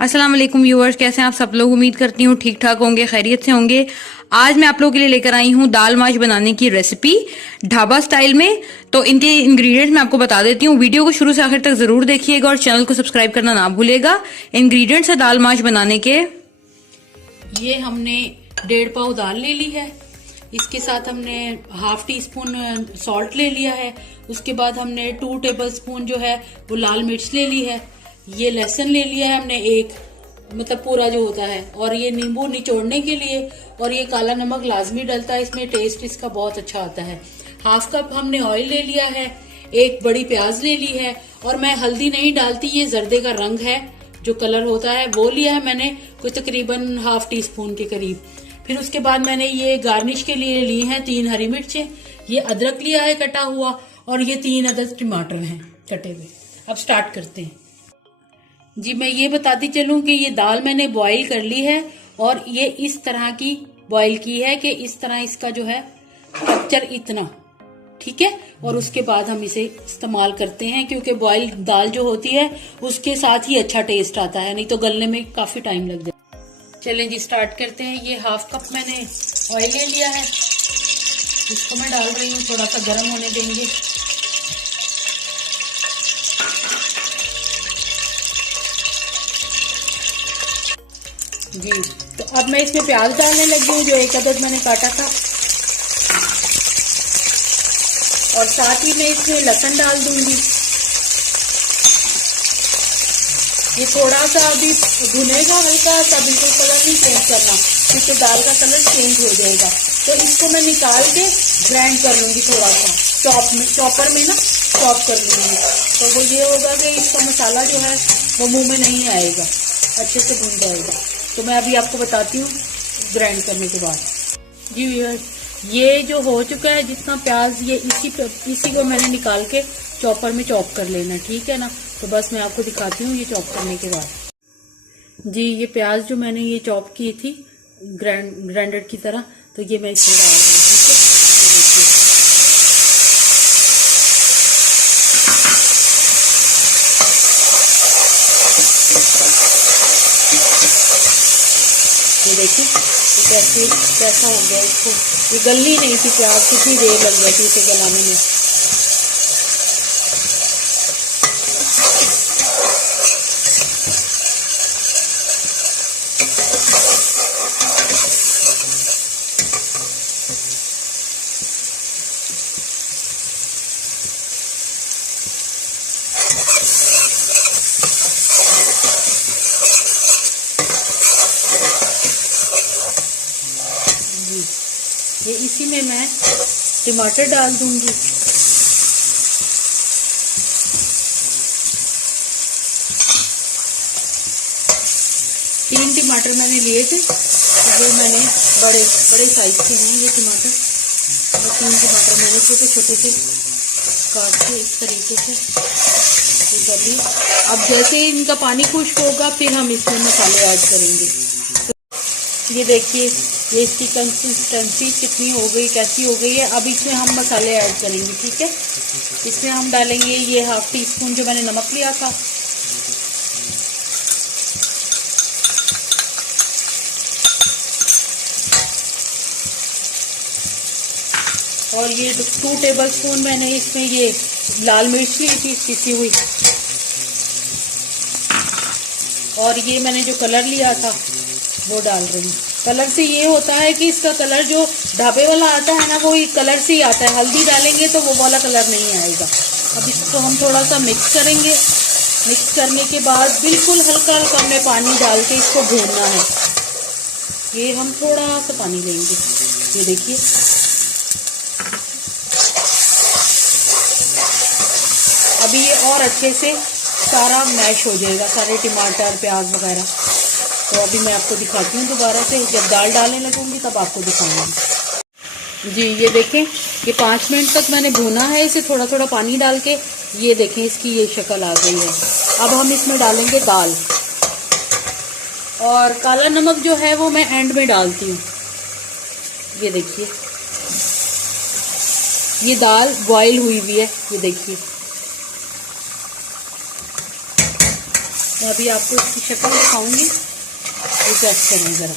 अस्सलाम वालेकुम व्यूअर्स, कैसे हैं आप सब लोग। उम्मीद करती हूँ ठीक ठाक होंगे, खैरियत से होंगे। आज मैं आप लोगों के लिए लेकर आई हूँ दाल माश बनाने की रेसिपी ढाबा स्टाइल में। तो इनके इंग्रेडिएंट्स मैं आपको बता देती हूँ। वीडियो को शुरू से आखिर तक जरूर देखिएगा और चैनल को सब्सक्राइब करना ना भूलिएगा। इंग्रेडिएंट्स है दाल माश बनाने के। ये हमने 1.5 पाव दाल ले ली है। इसके साथ हमने हाफ टी स्पून सॉल्ट ले लिया है। उसके बाद हमने 2 टेबल स्पून जो है वो लाल मिर्च ले ली है। ये लहसुन ले लिया है हमने एक, मतलब पूरा जो होता है, और ये नींबू निचोड़ने के लिए। और ये काला नमक लाजमी डलता है इसमें, टेस्ट इसका बहुत अच्छा आता है। हाफ कप हमने ऑयल ले लिया है। एक बड़ी प्याज ले ली है। और मैं हल्दी नहीं डालती, ये जर्दे का रंग है जो कलर होता है वो लिया है मैंने, कुछ तकरीबन हाफ टी स्पून के करीब। फिर उसके बाद मैंने ये गार्निश के लिए ली हैं 3 हरी मिर्चें। ये अदरक लिया है कटा हुआ, और ये 3 अदद टमाटर हैं कटे हुए। अब स्टार्ट करते हैं जी। मैं ये बताती चलूं कि ये दाल मैंने बॉईल कर ली है, और ये इस तरह की बॉईल की है कि इस तरह इसका जो है टेक्सचर इतना ठीक है। और उसके बाद हम इसे इस्तेमाल करते हैं, क्योंकि बॉइल्ड दाल जो होती है उसके साथ ही अच्छा टेस्ट आता है, नहीं तो गलने में काफी टाइम लग जाए। चलें जी, स्टार्ट करते हैं। ये हाफ कप मैंने ऑयल ले लिया है, इसको मैं डाल रही हूँ, थोड़ा सा गर्म होने देंगे। जी, तो अब मैं इसमें प्याज डालने लगी हूँ, जो एक अदद मैंने काटा था। और साथ ही मैं इसमें लहसुन डाल दूंगी। ये थोड़ा सा अभी भुनेगा हल्का सा, बिल्कुल कलर नहीं चेंज करना, क्योंकि दाल का कलर चेंज हो जाएगा। तो इसको मैं निकाल के ग्राइंड कर लूंगी, थोड़ा सा चॉपर में ना चॉप कर लूंगी। तो वो ये होगा कि इसका मसाला जो है वो मुंह में नहीं आएगा, अच्छे से भुन जाएगा। तो मैं अभी आपको बताती हूँ ग्राइंड करने के बाद। जी व्यूअर्स, ये जो हो चुका है जितना प्याज, ये इसी को मैंने निकाल के चॉपर में चॉप कर लेना, ठीक है ना। तो बस मैं आपको दिखाती हूँ ये चॉप करने के बाद। जी, ये प्याज जो मैंने ये चॉप की थी ग्राइंडर की तरह, तो ये मैं इसमें डाल रही हूँ, ठीक है। ये देखिए कैसा हो गया इसको। ये गलनी नहीं थी प्याज, कितनी देर लग गई थी इसे गलाने में। ये इसी में मैं टमाटर डाल दूंगी। तीन टमाटर मैंने लिए थे, वो मैंने बड़े साइज के हैं ये टमाटर। और 3 टमाटर मैंने छोटे छोटे से काट के इस तरीके से ये कर ली। अब जैसे इनका पानी खुश्क होगा, फिर हम इसमें मसाले ऐड करेंगे। तो ये देखिए, ये इसकी कंसिस्टेंसी कितनी हो गई, कैसी हो गई है। अब इसमें हम मसाले ऐड करेंगे, ठीक है। इसमें हम डालेंगे ये हाफ टी स्पून जो मैंने नमक लिया था, और ये 2 टेबल स्पून मैंने इसमें ये लाल मिर्च ली थी पिसी हुई, और ये मैंने जो कलर लिया था वो डाल रही हूँ। कलर से ये होता है कि इसका कलर जो ढाबे वाला आता है ना, वो कलर से ही आता है। हल्दी डालेंगे तो वो वाला कलर नहीं आएगा। अब इसको हम थोड़ा सा मिक्स करेंगे। मिक्स करने के बाद बिल्कुल हल्का हल्का हमने पानी डाल के इसको भूनना है। ये हम थोड़ा सा पानी लेंगे, ये देखिए। अभी ये और अच्छे से सारा मैश हो जाएगा, सारे टमाटर प्याज वगैरह। तो अभी मैं आपको दिखाती हूँ दोबारा से, जब दाल डालने लगूंगी तब आपको दिखाऊंगी। जी, ये देखें, ये 5 मिनट तक मैंने भूना है इसे थोड़ा थोड़ा पानी डाल के। ये देखें, इसकी ये शक्ल आ गई है। अब हम इसमें डालेंगे दाल, और काला नमक जो है वो मैं एंड में डालती हूँ। ये देखिए, ये दाल बॉईल हुई हुई है, ये देखिए। मैं अभी आपको इसकी शक्ल दिखाऊंगी, तो चेक करें ज़रा।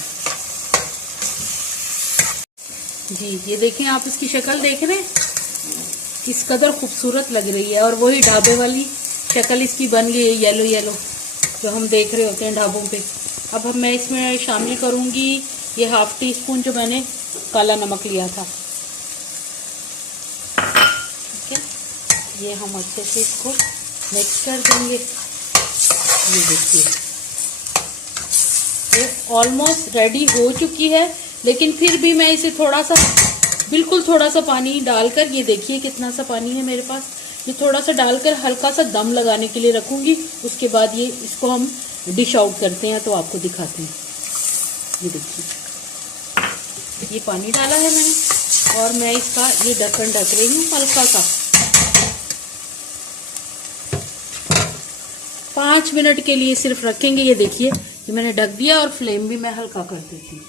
जी ये देखें, आप इसकी शक्ल देख रहे हैं, किस कदर खूबसूरत लग रही है। और वही ढाबे वाली शक्ल इसकी बन गई है, येलो येलो, जो हम देख रहे होते हैं ढाबों पे। अब मैं इसमें शामिल करूंगी ये 1/2 टीस्पून जो मैंने काला नमक लिया था। ठीक है, ये हम अच्छे से इसको मिक्स कर देंगे। ये देखिए, ये ऑलमोस्ट रेडी हो चुकी है, लेकिन फिर भी मैं इसे थोड़ा सा, बिल्कुल थोड़ा सा पानी डालकर, ये देखिए कितना सा पानी है मेरे पास, ये थोड़ा सा डालकर हल्का सा दम लगाने के लिए रखूंगी। उसके बाद ये इसको हम डिश आउट करते हैं, तो आपको दिखाते हैं। ये देखिए, ये पानी डाला है मैंने, और मैं इसका ये ढक्कन ढक रही हूँ हल्का सा। 5 मिनट के लिए सिर्फ रखेंगे। ये देखिए, ये मैंने ढक दिया, और फ्लेम भी मैं हल्का कर देती हूँ।